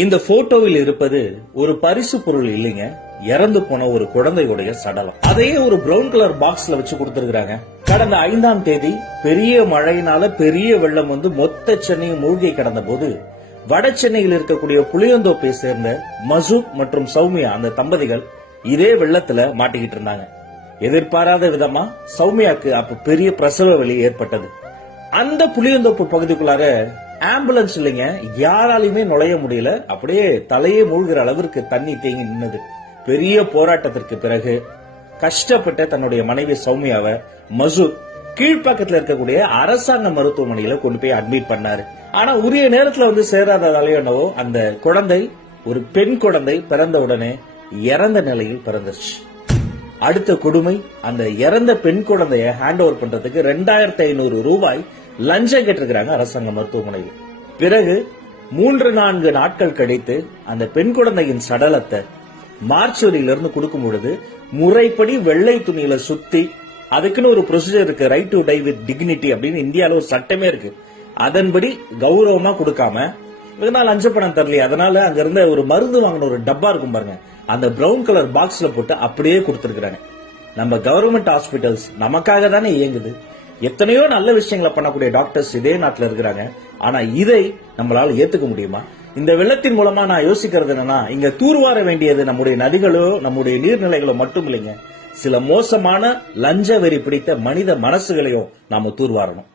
இந்த போட்டோவில் இருப்பது ஒரு பரிசு பொருள் இல்லைங்க, இறந்து போன ஒரு குழந்தையுடைய சடலம். அதையே ஒரு பிரவுன் கலர் பாக்ஸ்ல வச்சு கொடுத்திருக்காங்க. கடந்த 5ஆம் தேதி பெரிய மழையினால பெரிய வெள்ளம் வந்து மொத்த சென்னையும் மூழ்கி கிடந்த போது வட சென்னையில் இருக்கக்கூடிய புளியந்தோப்பை சேர்ந்த மசூத் மற்றும் சௌமியா அந்த தம்பதிகள் இதே வெள்ளத்துல மாட்டிக்கிட்டு இருந்தாங்க. எதிர்பாராத விதமா சௌமியாக்கு அப்ப பெரிய பிரசவ வலி ஏற்பட்டது. அந்த புளியந்தோப்பு பகுதிக்குள்ளார ஆம்புலன்ஸ் இல்லைங்க, யாராலையுமே நுழைய முடியல. அப்படியே தலையே மூழ்கிற அளவிற்கு தண்ணி தேங்கி நின்னது. பெரிய போராட்டத்திற்கு பிறகு கஷ்டப்பட்ட தன்னுடைய மனைவி சௌமியாவை மசூத் கீழ்ப்பக்கத்துல இருக்கக்கூடிய அரசாங்க மருத்துவமனையில கொண்டு போய் அட்மிட் பண்ணாரு. ஆனா உரிய நேரத்துல வந்து சேராததாலேயோ என்னவோ அந்த குழந்தை, ஒரு பெண் குழந்தை பிறந்த உடனே இறந்த நிலையில் பிறந்துச்சு. அடுத்த கொடுமை, அந்த இறந்த பெண் குழந்தைய ஹேண்ட் ஓவர் பண்றதுக்கு 2500 ரூபாய் லஞ்சம் கேட்டிருக்கிறாங்க அரசாங்க மருத்துவமனையில். பிறகு 3-4 நாட்கள் கழித்து அந்த பெண் குழந்தையின் சடலத்தை மார்ச்சுவரியிலிருந்து கொடுக்கும் பொழுது முறைப்படி வெள்ளை துணியில சுத்தி, அதுக்குன்னு ஒரு ப்ரொசீஜர் இருக்கு, right to die with dignity அப்படின்னு இந்தியால ஒரு சட்டமே இருக்கு. அதன்படி கௌரவமா கொடுக்காம இதனால லஞ்ச பணம் தரலையே, அதனால அங்க இருந்த ஒரு மருந்து வாங்கின ஒரு டப்பா இருக்கும் பாருங்க, அந்த பிரவுன் கலர் பாக்ஸ்ல போட்டு அப்படியே கொடுத்திருக்காங்க. நம்ம கவர்மெண்ட் ஹாஸ்பிட்டல்ஸ் நமக்காக தானே இயங்குது. எத்தனையோ நல்ல விஷயங்களை பண்ணக்கூடிய டாக்டர்ஸ் இதே நாட்டில் இருக்கிறாங்க. ஆனா இதை நம்மளால ஏத்துக்க முடியுமா? இந்த வெள்ளத்தின் மூலமா நான் யோசிக்கிறது என்னன்னா, இங்க தூர்வார வேண்டியது நம்முடைய நதிகளோ நம்முடைய நீர்நிலைகளோ மட்டும் இல்லைங்க, சில மோசமான லஞ்ச வெறி பிடித்த மனித மனசுகளையும் நாம தூர்வாரணும்.